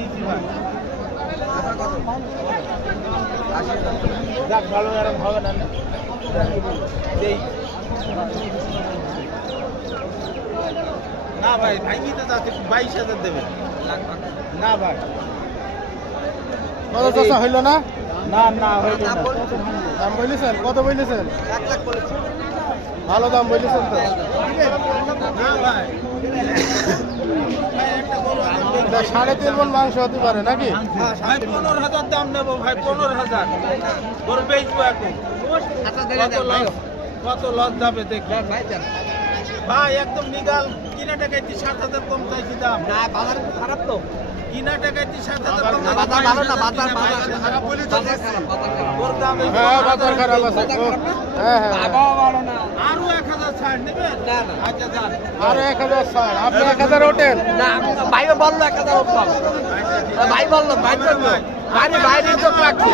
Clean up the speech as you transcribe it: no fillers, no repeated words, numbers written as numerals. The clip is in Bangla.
দিয়েছি ভাই। যাক ভালো এরকম হবে না দেই। না ভাই ভাঙ্গি তো যাচ্ছে 22,000 দেবেন না ভাই। কত চাষা হইল না? না না হইল না। দাম বলেছেন কত বলেছেন? 1 লাখ বলেছি। ভালো দাম বলেছেন তো। না ভাই এটা 3.5 মণ মাংস হতে পারে নাকি? ভাই 15,000 দাম নেবো ভাই 15,000 গরু বেচবো এখন। কত লস যাবে দেখি ভাই একদম নিগাল। কিনা টাকাইতে 7,000 কম চাইছি দাম। না বাজার খারাপ তো। কিনা টাকাইতে 7,000 কম বাজার ভালো না। বাজার খারাপ বলি তো ওর দাম। হ্যাঁ বাজার খারাপ আছে। হ্যাঁ হ্যাঁ আরো 1,000 ছাড় নেবেন? না না আচ্ছা যান। আরো 1000 ছাড়। আপনি 1000 ওঠেন না ভাইও বললো 1000 উঠলাম। ভাই বললো ভাই তো বাইরে বাইরে তো রাখছি।